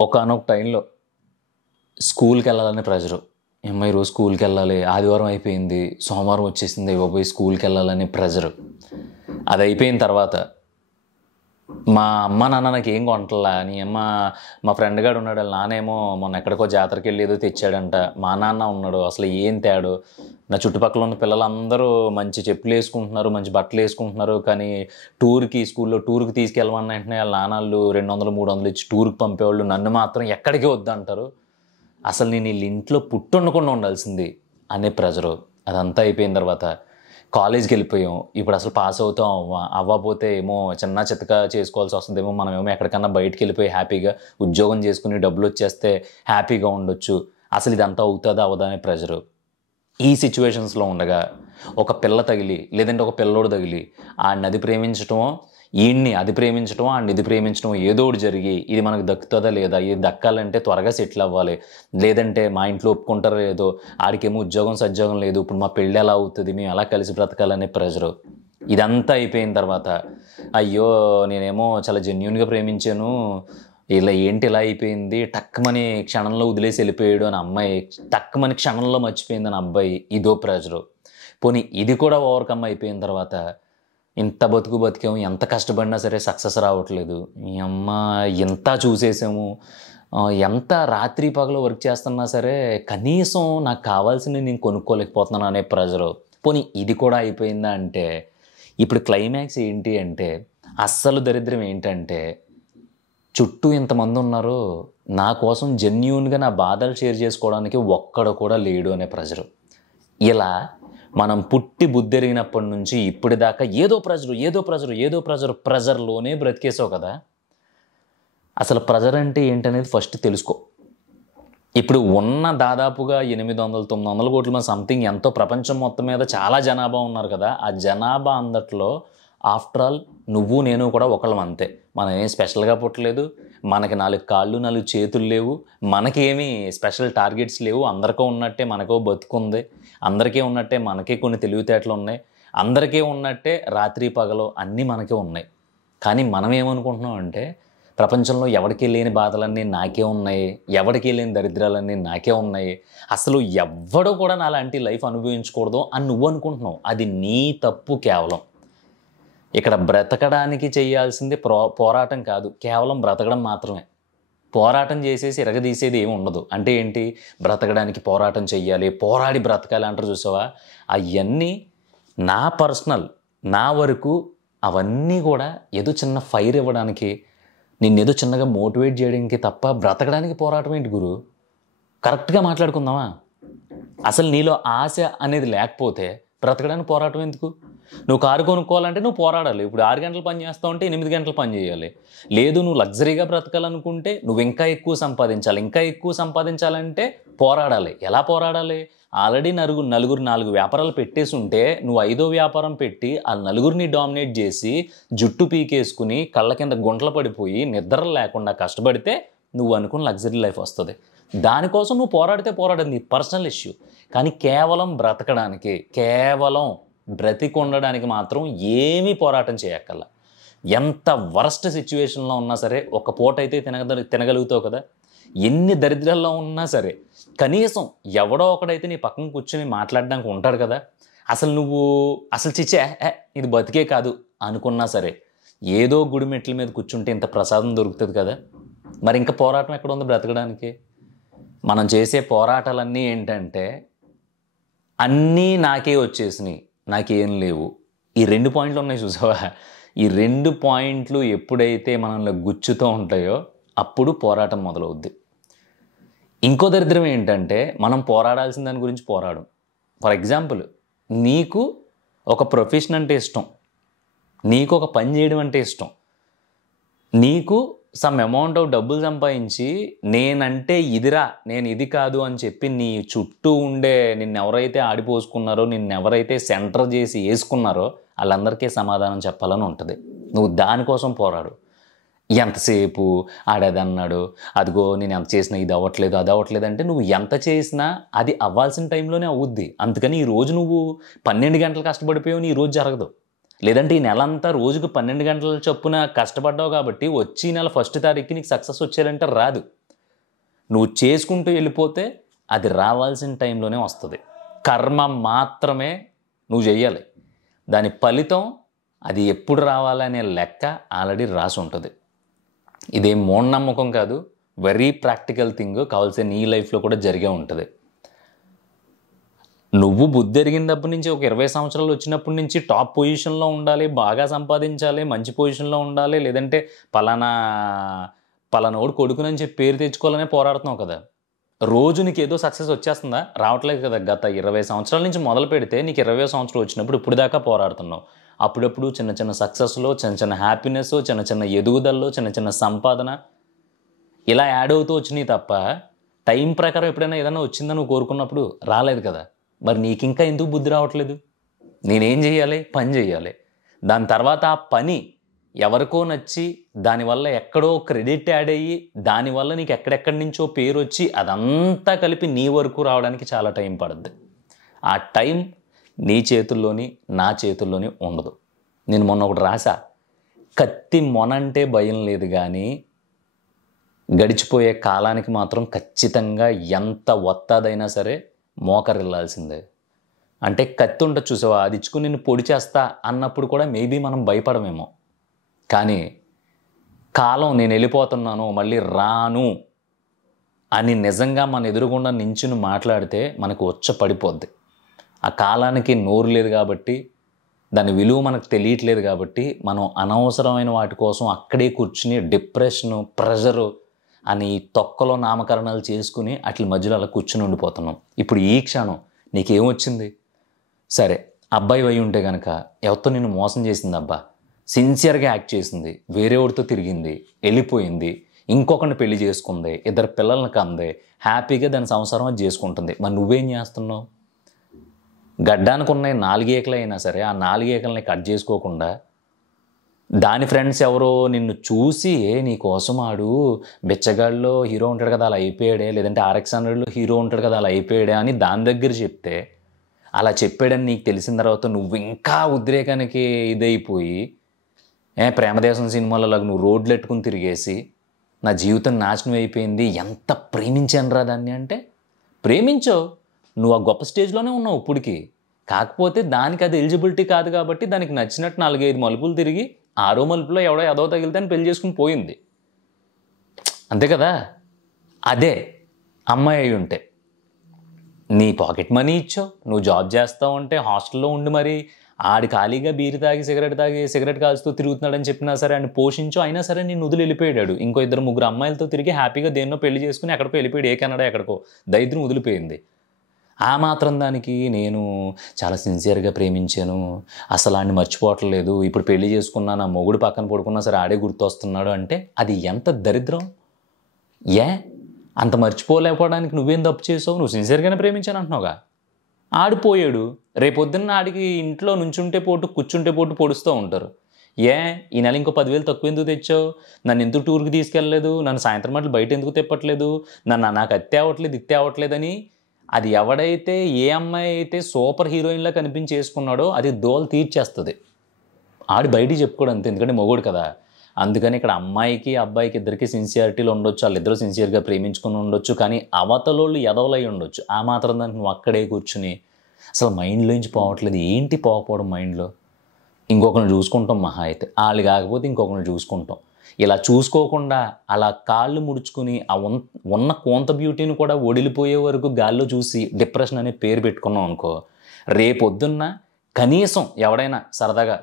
ఒకానొక టైంలో స్కూల్‌కెళ్ళాలని ప్రెషరు. ఏమ్మా! ఈరోజు స్కూల్‌కెళ్ళాలి. ఆదివారం అయిపోయింది. సోమవారం వచ్చేసింది. అయ్య బాబోయ్! స్కూల్‌కెళ్ళాలని ప్రెషరు. అదయిపోయిన తర్వాత మా అమ్మ, నాన్న నాకేం కొనట్లా. నీ అమ్మ మా ఫ్రెండ్ గాడు ఉన్నాడు. ఆళ్ళ నాన్నేమో మొన్న ఎక్కడికో జాతరకెళ్ళి ఏదో తెచ్చాడంట. మా నాన్న ఉన్నాడు. అసలు ఏం తేడు. నా చుట్టుపక్కల ఉన్న పిల్లలందరూ మంచి చెప్పులేసుకుంటున్నారు. మంచి బట్టలేసుకుంటున్నారు. కానీ స్కూల్‌లో టూర్‌కి తీసుకెళ్ళమన్న వెంటనే ఆళ్ళ నాన్నోళ్ళు 200, 300 ఇచ్చి టూర్‌కి పంపేవాళ్ళు. నన్ను మాత్రం ఎక్కడికి వద్దంటారు. అసలు నేను ఈళ్ళ ఇంట్లో పుట్టుండకుండా ఉండాల్సింది అనే ప్రెషరు. అదంతా అయిపోయిన తర్వాత కాలేజ్‌కెళ్ళిపోయాం. ఇప్పుడు అసలు పాస్ అవుతాం అవ్వా? అవ్వకపోతే ఏమో చిన్నా చితకా చేసుకోవాల్సి వస్తదేమో. మనమేమో ఎక్కడికన్నా బయటికెళ్ళిపోయి హ్యాపీగా ఉద్యోగం చేసుకొని డబ్బులొచ్చేస్తే హ్యాపీగా ఉండొచ్చు. అసలు ఇదంతా అవుతదా? అవ్వదా? అనే ప్రెషరు. ఈ సిట్యుయేషన్స్‌లో ఉండగా ఒక పిల్ల తగిలి, లేదంటే ఒక పిల్లోడు తగిలి ఆడిని అది ప్రేమించటమో, ఈడిని అది ప్రేమించటమో, ఆడిని ఇది ప్రేమించటమో ఏదో ఒకటి జరిగి ఇది మనకు దక్కుతదా లేదా? ఇది దక్కాలంటే త్వరగా సెటిల్ అవ్వాలి. లేదంటే మా ఇంట్లో ఒప్పుకుంటారో లేదో, ఆడికేమో ఉద్యోగం సద్యోగం లేదు. ఇప్పుడు మా పెళ్ళి ఎలా అవుతది? మేము ఎలా కలిసి బ్రతకాలనే ప్రెషరు. ఇదంతా అయిపోయిన తర్వాత అయ్యో! నేనేమో చాలా జెన్యూన్‌గా ప్రేమించాను. ఏంటి ఇలా అయిపోయింది? టక్కుమని క్షణంలో వదిలేసి ఎళ్ళిపోయాడు అని అమ్మాయి, టక్కుమని క్షణంలో మర్చిపోయిందని అబ్బాయి. ఇదో ప్రెషరు. పోనీ ఇది కూడా ఓవర్‌కమ్ అయిపోయిన తర్వాత ఇంత బతుకు బతికాము. ఎంత కష్టపడినా సరే సక్సెస్ రావట్లేదు. యమ్మ ఇంత చూసేసాము. ఎంత రాత్రి పగలు వర్క్ చేస్తున్నా సరే కనీసం నాకు కావాల్సినవి నేను కొనుక్కోలేకపోతున్నాను అనే ప్రెషరు. పోనీ ఇది కూడా అయిపోయిందా అంటే, ఇప్పుడు క్లైమాక్స్ ఏంటి అంటే, అస్సలు దరిద్రం ఏంటంటే చుట్టూ ఇంతమందున్నారు. నా కోసం జెన్యూన్‌గా నా బాధలు షేర్ చేసుకోవడానికి ఒక్కడు కూడా లేడు అనే ప్రెషరు. ఇలా మనం పుట్టి బుద్ధెరిగినప్పటి నుంచి ఇప్పటిదాకా ఏదో ప్రెషరు, ఏదో ప్రెషరు, ఏదో ప్రెషరు, ప్రెషర్‌లోనే బ్రతికేసావు కదా! అసలు ప్రెషర్ అంటే ఏంటనేది ఫస్ట్ తెలుసుకో. ఇప్పుడు ఉన్న దాదాపుగా 800, 900 కోట్ల మంది సంథింగ్ ఎంతో ప్రపంచం మొత్తం మీద చాలా జనాభా ఉన్నారు కదా! ఆ జనాభా అందట్లో ఆఫ్టర్ ఆల్ నువ్వు, నేను కూడా ఒకళ్ళం అంతే. మనం ఏం స్పెషల్‌గా పుట్టలేదు. మనకి 4 కాళ్ళు, 4 చేతులు లేవు. మనకేమి స్పెషల్ టార్గెట్స్ లేవు. అందరికీ ఉన్నట్టే మనకో బతుకుంది. అందరికీ ఉన్నట్టే మనకే కొన్ని తెలివితేటలున్నాయి. అందరికీ ఉన్నట్టే రాత్రి, పగలు అన్నీ మనకే ఉన్నాయి. కానీ మనం ఏమనుకుంటున్నాం అంటే ప్రపంచంలో ఎవడికి లేని బాధలన్నీ నాకే ఉన్నాయి. ఎవడికి లేని దరిద్రాలన్నీ నాకే ఉన్నాయి. అసలు ఎవ్వడు కూడా నాలాంటి లైఫ్ అనుభవించకూడదు అని నువ్వు అనుకుంటున్నావు. అది నీ తప్పు కేవలం. ఇక్కడ బ్రతకడానికి చేయాల్సింది పోరాటం కాదు. కేవలం బ్రతకడం మాత్రమే. పోరాటం చేసేసి ఇరగదీసేది ఏమి ఉండదు. అంటే ఏంటి? బ్రతకడానికి పోరాటం చెయ్యాలి, పోరాడి బ్రతకాలి అంటారు చూసావా? అయన్నీ నా పర్సనల్, నా వరకు అవన్నీ కూడా ఏదో చిన్న ఫైర్ ఇవ్వడానికి, నిన్నేదో చిన్నగా మోటివేట్ చేయడానికి తప్ప బ్రతకడానికి పోరాటం ఏంటి గురు? కరెక్ట్‌గా మాట్లాడుకుందామా? అసలు నీలో ఆశ అనేది లేకపోతే బ్రతకడానికి పోరాటం ఎందుకు? నువ్వు కారు కొనుక్కోవాలంటే నువ్వు పోరాడాలి. ఇప్పుడు 6 గంటలు పని చేస్తావు అంటే 8 గంటలు పని చేయాలి. లేదు నువ్వు లగ్జరీగా బ్రతకాలనుకుంటే నువ్వు ఇంకా ఎక్కువ సంపాదించాలి. ఇంకా ఎక్కువ సంపాదించాలంటే పోరాడాలి. ఎలా పోరాడాలి? ఆల్రెడీ నలుగురు 4 వ్యాపారాలు పెట్టేసుంటే నువ్వు ఐదో వ్యాపారం పెట్టి ఆ నలుగురిని డామినేట్ చేసి జుట్టు పీకేసుకుని కళ్ళ కింద గుంటలు పడిపోయి నిద్ర లేకుండా కష్టపడితే నువ్వు అనుకున్న లగ్జరీ లైఫ్ వస్తుంది. దానికోసం నువ్వు పోరాడితే పోరాడదు, నీ పర్సనల్ ఇష్యూ. కానీ కేవలం బ్రతకడానికి, కేవలం బ్రతికుండడానికి మాత్రం ఏమీ పోరాటం చేయక్కర్లా. ఎంత వరస్ట్ సిచ్యువేషన్లో ఉన్నా సరే ఒక పూట అయితే తినగలుగుతావు కదా! ఎన్ని దరిద్రాల్లో ఉన్నా సరే కనీసం ఎవడో ఒకడైతే నీ పక్కన కూర్చొని మాట్లాడడానికి ఉంటాడు కదా! అసలు నువ్వు చిచ్చే ఇది బతికే కాదు అనుకున్నా సరే ఏదో గుడి మెట్ల మీద కూర్చుంటే ఇంత ప్రసాదం దొరుకుతుంది కదా! మరి ఇంకా పోరాటం ఎక్కడ ఉంది బ్రతకడానికి? మనం చేసే పోరాటాలన్నీ ఏంటంటే అన్నీ నాకే వచ్చేసినాయి, నాకేం లేవు. ఈ 2 పాయింట్లు ఉన్నాయి చూసావా? ఈ 2 పాయింట్లు ఎప్పుడైతే మనల్ని గుచ్చుతూ ఉంటాయో అప్పుడు పోరాటం మొదలవుద్ది. ఇంకో దరిద్రం ఏంటంటే మనం పోరాడాల్సిన దాని గురించి పోరాడం. ఫర్ ఎగ్జాంపుల్, నీకు ఒక ప్రొఫెషన్ అంటే ఇష్టం. నీకు ఒక పని చేయడం అంటే ఇష్టం. నీకు సమ్ అమౌంట్ ఆఫ్ డబ్బులు సంపాదించి నేనంటే ఇదిరా, నేను ఇది కాదు అని చెప్పి నీ చుట్టూ ఉండే నిన్నెవరైతే ఆడిపోసుకున్నారో, నిన్నెవరైతే సెంటర్ చేసి వేసుకున్నారో వాళ్ళందరికీ సమాధానం చెప్పాలని ఉంటుంది. నువ్వు దానికోసం పోరాడు. ఎంతసేపు ఆడదన్నాడు, అదిగో నేను ఎంత చేసినా ఇది అవ్వట్లేదు, అది అవ్వట్లేదు అంటే నువ్వు ఎంత చేసినా అది అవ్వాల్సిన టైంలోనే అవుద్ది. అందుకని ఈరోజు నువ్వు 12 గంటలు కష్టపడిపోయావు, నీ రోజు జరగదు. లేదంటే ఈ నెలంతా రోజుకు 12 గంటల చొప్పున కష్టపడ్డావు కాబట్టి వచ్చి నెల 1వ తారీఖుకి నీకు సక్సెస్ వచ్చేయాలంటే రాదు. నువ్వు చేసుకుంటూ వెళ్ళిపోతే అది రావాల్సిన టైంలోనే వస్తుంది. కర్మ మాత్రమే నువ్వు చెయ్యాలి. దాని ఫలితం అది ఎప్పుడు రావాలనే లెక్క ఆల్రెడీ రాసి ఉంటుంది. ఇదేం మూఢనమ్మకం కాదు, వెరీ ప్రాక్టికల్ థింగ్. కావాల్సిన నీ లైఫ్లో కూడా జరిగే ఉంటుంది. నువ్వు బుద్ధి ఎరిగినప్పటి నుంచి ఒక 20 సంవత్సరాలు వచ్చినప్పటి నుంచి టాప్ పొజిషన్లో ఉండాలి, బాగా సంపాదించాలి, మంచి పొజిషన్లో ఉండాలి, లేదంటే పలానోడు కొడుకునని చెప్పి పేరు తెచ్చుకోవాలనే పోరాడుతున్నావు కదా. రోజు నీకు ఏదో సక్సెస్ వచ్చేస్తుందా? రావట్లేదు కదా. గత 20 సంవత్సరాల నుంచి మొదలు పెడితే నీకు 20వ సంవత్సరం వచ్చినప్పుడు ఇప్పుడు దాకా పోరాడుతున్నావు. అప్పుడప్పుడు చిన్న చిన్న సక్సెస్లో, చిన్న చిన్న హ్యాపీనెస్, చిన్న చిన్న ఎదుగుదలలో, చిన్న చిన్న సంపాదన ఇలా యాడ్ అవుతూ వచ్చినాయి తప్ప టైం ప్రకారం ఎప్పుడైనా ఏదైనా వచ్చిందని నువ్వు కోరుకున్నప్పుడు రాలేదు కదా. మరి నీకు ఇంకా ఎందుకు బుద్ధి రావట్లేదు? నేనేం చేయాలి? పని చేయాలి. దాని తర్వాత ఆ పని ఎవరికో నచ్చి దానివల్ల ఎక్కడో క్రెడిట్ యాడ్ అయ్యి దానివల్ల నీకు ఎక్కడెక్కడి నుంచో పేరు వచ్చి అదంతా కలిపి నీ వరకు రావడానికి చాలా టైం పడుద్ది. ఆ టైం నీ చేతుల్లోని నా చేతుల్లోని ఉండదు. నేను మొన్న ఒకటి రాసా, కత్తి మొనంటే భయం లేదు కానీ గడిచిపోయే కాలానికి మాత్రం ఖచ్చితంగా ఎంత ఒత్తాదైనా సరే మోకరిల్లాల్సిందే. అంటే కత్తి ఉంటుంది చూసావా, అది ఇచ్చుకుని నిన్ను పొడి చేస్తా అన్నప్పుడు కూడా మేబీ మనం భయపడమేమో. కానీ కాలం నేను వెళ్ళిపోతున్నాను మళ్ళీ రాను అని నిజంగా మన ఎదురుగుండా నించుని మాట్లాడితే మనకు వచ్చ పడిపోద్ది. ఆ కాలానికి నోరు లేదు కాబట్టి, దాని విలువ మనకు తెలియట్లేదు కాబట్టి మనం అనవసరమైన వాటి కోసం అక్కడే కూర్చుని డిప్రెషను, ప్రెషరు అని తొక్కలో నామకరణాలు చేసుకుని అట్ల మధ్యలో అలా కూర్చుని ఉండిపోతున్నాం. ఇప్పుడు ఈ క్షణం నీకేమొచ్చింది? సరే, అబ్బాయి అయి ఉంటే కనుక ఎవరితో నిన్ను మోసం చేసింది, అబ్బా సిన్సియర్గా యాక్ట్ చేసింది, వేరే వాడితో తిరిగింది, వెళ్ళిపోయింది, ఇంకొకరిని పెళ్లి చేసుకుంది, 2 పిల్లల్ని కంది, హ్యాపీగా దాని సంసారం అది చేసుకుంటుంది. మరి నువ్వేం చేస్తున్నావు? గడ్డానికి ఉన్న 4 ఏకలు అయినా సరే ఆ 4 ఏకలని కట్ చేసుకోకుండా దాని ఫ్రెండ్స్ ఎవరో నిన్ను చూసి నీ కోసం ఆడు బిచ్చగాడిలో హీరో ఉంటాడు కదా అలా అయిపోయాడే, లేదంటే RX100లో హీరో ఉంటాడు కదా అలా అయిపోయాడే అని దాని దగ్గర చెప్తే, అలా చెప్పాడని నీకు తెలిసిన తర్వాత నువ్వు ఇంకా ఉద్రేకానికి ఇదైపోయి ప్రేమదేశం సినిమాలలో నువ్వు రోడ్లు ఎట్టుకుని తిరిగేసి నా జీవితం నాశనం అయిపోయింది, ఎంత ప్రేమించాను రా దాన్ని అంటే, ప్రేమించావు నువ్వు ఆ గొప్ప స్టేజ్లోనే ఉన్నావు ఇప్పటికి. కాకపోతే దానికి అది ఎలిజిబిలిటీ కాదు కాబట్టి దానికి నచ్చినట్టు 4-5 మలుపులు తిరిగి 6వ మలుపులో ఎవడో ఎదో తగిలితే అని పెళ్లి చేసుకుని పోయింది. అంతే కదా. అదే అమ్మాయి అయి ఉంటే నీ పాకెట్ మనీ ఇచ్చావు, నువ్వు జాబ్ చేస్తావు అంటే హాస్టల్లో ఉండి మరి ఆడి ఖాళీగా బీరు తాగి సిగరెట్ కాల్చుతూ తిరుగుతున్నాడని చెప్పినా సరే ఆయన పోషించో, అయినా సరే నేను వదిలి వెళ్ళిపోయాడు. ఇంకో 2-3 అమ్మాయిలతో తిరిగి హ్యాపీగా దేన్నో పెళ్లి చేసుకుని ఎక్కడికో వెళ్ళిపోయాడు. ఏ కెనడా ఎక్కడికో దరిద్రం వదిలిపోయింది. ఆ మాత్రం దానికి నేను చాలా సిన్సియర్గా ప్రేమించాను, అసలు ఆడిని మర్చిపోవట్లేదు, ఇప్పుడు పెళ్లి చేసుకున్నా నా మొగుడు పక్కన పడుకున్నా సరే ఆడే గుర్తొస్తున్నాడు అంటే అది ఎంత దరిద్రం. అంత మర్చిపోలేకపోవడానికి నువ్వేం తప్పు చేసావు? నువ్వు సిన్సియర్గానే ప్రేమించాను అంటున్నావుగా. ఆడిపోయాడు, రేపొద్దున్న ఆడికి ఇంట్లో నుంచుంటే పోటు కూర్చుంటే పోటు పొడుస్తూ ఉంటారు. ఈ నెల ఇంకో 10,000 తక్కువ ఎందుకు తెచ్చావు? నన్ను ఎందుకు టూర్కి తీసుకెళ్ళలేదు? నన్ను సాయంత్రం మాటలు బయట ఎందుకు తిప్పట్లేదు? నాకు అత్తే అవ్వట్లేదు ఇత్తే అవ్వట్లేదని అది ఎవడైతే ఏ అమ్మాయి అయితే సూపర్ హీరోయిన్లా కనిపించేసుకున్నాడో అది దోలు తీర్చేస్తుంది. ఆడి బయటికి చెప్పుకోవడం అంతే, ఎందుకంటే మొగుడు కదా. అందుకని ఇక్కడ అమ్మాయికి అబ్బాయికి ఇద్దరికి సిన్సియారిటీలు ఉండొచ్చు, వాళ్ళిద్దరూ సిన్సియర్గా ప్రేమించుకుని ఉండొచ్చు, కానీ అవతలోళ్ళు ఎదవలై ఉండొచ్చు. ఆ మాత్రం దానికి నువ్వు అక్కడే కూర్చుని అసలు మైండ్లోంచి పోవట్లేదు. ఏంటి పోకపోవడం మైండ్లో? ఇంకొకరిని చూసుకుంటాం మహా అయితే, వాళ్ళు కాకపోతే ఇంకొకరిని చూసుకుంటాం. ఇలా చూసుకోకుండా అలా కాళ్ళు ముడుచుకుని ఆ ఉన్న కొంత బ్యూటీని కూడా ఒడిలిపోయే వరకు గాల్లో చూసి డిప్రెషన్ అనే పేరు పెట్టుకున్నాం అనుకో, రేపొద్దున్న కనీసం ఎవడైనా సరదాగా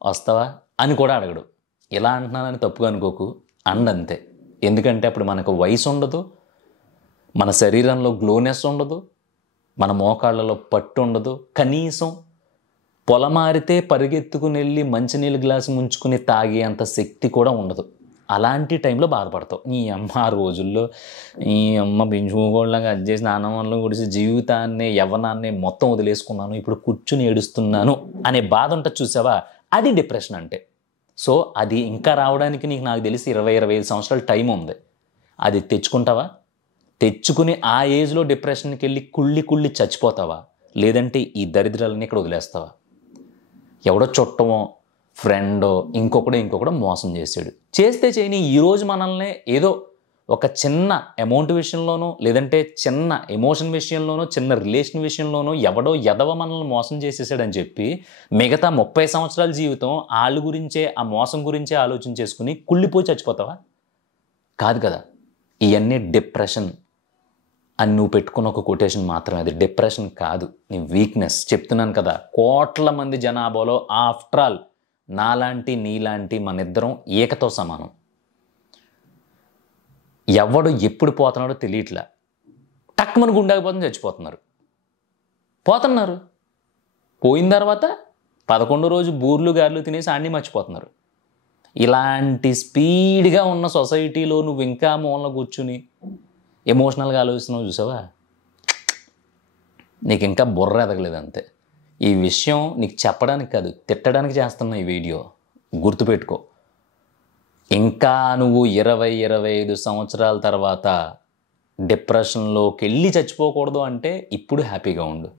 వస్తావా అని కూడా అడగడు. ఇలా అంటున్నానని తప్పుగా అనుకోకు, అంతే. ఎందుకంటే అప్పుడు మనకు వయసు ఉండదు, మన శరీరంలో గ్లోనెస్ ఉండదు, మన మోకాళ్ళలో పట్టు ఉండదు, కనీసం పొలమారితే పరిగెత్తుకుని వెళ్ళి మంచినీళ్ళ గ్లాసు ముంచుకుని తాగే అంత శక్తి కూడా ఉండదు. అలాంటి టైంలో బాధపడతావు. ఈ అమ్మ ఆ రోజుల్లో ఈ అమ్మ బింజుగోళ్ళగా అది చేసి నాన్న వల్ల గుడిసి జీవితాన్ని యవ్వనాన్ని మొత్తం వదిలేసుకున్నాను, ఇప్పుడు కూర్చుని ఏడుస్తున్నాను అనే బాధ ఉంటుంది చూసావా, అది డిప్రెషన్ అంటే. సో అది ఇంకా రావడానికి నీకు నాకు తెలిసి 20-25 సంవత్సరాల టైం ఉంది. అది తెచ్చుకుంటావా? తెచ్చుకుని ఆ ఏజ్లో డిప్రెషన్కి వెళ్ళి కుళ్ళి చచ్చిపోతావా? లేదంటే ఈ దరిద్రాలన్నీ ఇక్కడ వదిలేస్తావా? ఎవడో చుట్టమో ఫ్రెండో ఇంకొకడో మోసం చేశాడు, చేస్తే చేయని ఈరోజు మనల్ని ఏదో ఒక చిన్న అమౌంట్ విషయంలోనో లేదంటే చిన్న ఎమోషన్ విషయంలోనో చిన్న రిలేషన్ విషయంలోనో ఎవడో ఎదవ మనల్ని మోసం చేసేసాడని చెప్పి మిగతా 30 సంవత్సరాల జీవితం వాళ్ళ గురించే ఆ మోసం గురించే ఆలోచన చేసుకుని కుళ్ళిపోయి చచ్చిపోతావా? కాదు కదా. ఇవన్నీ డిప్రెషన్ అని నువ్వు పెట్టుకున్న ఒక కొటేషన్ మాత్రమే. అది డిప్రెషన్ కాదు, నీ వీక్నెస్. చెప్తున్నాను కదా, కోట్ల మంది జనాభాలో ఆఫ్టర్ ఆల్ నాలాంటి నీలాంటి మనిద్దరం ఏకతో సమానం. ఎవడు ఎప్పుడు పోతున్నాడో తెలియట్లా. టక్మని గుండెకపోతుంది చచ్చిపోతున్నారు. పోయిన తర్వాత 11 రోజు బూర్లు గార్లు తినేసి అన్నీ మర్చిపోతున్నారు. ఇలాంటి స్పీడ్గా ఉన్న సొసైటీలో నువ్వు ఇంకా మూలన కూర్చుని ఎమోషనల్గా ఆలోచిస్తున్నావు చూసావా? నీకు ఇంకా బుర్ర ఎదగలేదు అంతే. ఈ విషయం నీకు చెప్పడానికి కాదు, తిట్టడానికి చేస్తున్న ఈ వీడియో. గుర్తుపెట్టుకో. ఇంకా నువ్వు 20-25 సంవత్సరాల తర్వాత డిప్రెషన్లోకి వెళ్ళి చచ్చిపోకూడదు అంటే ఇప్పుడు హ్యాపీగా ఉండు.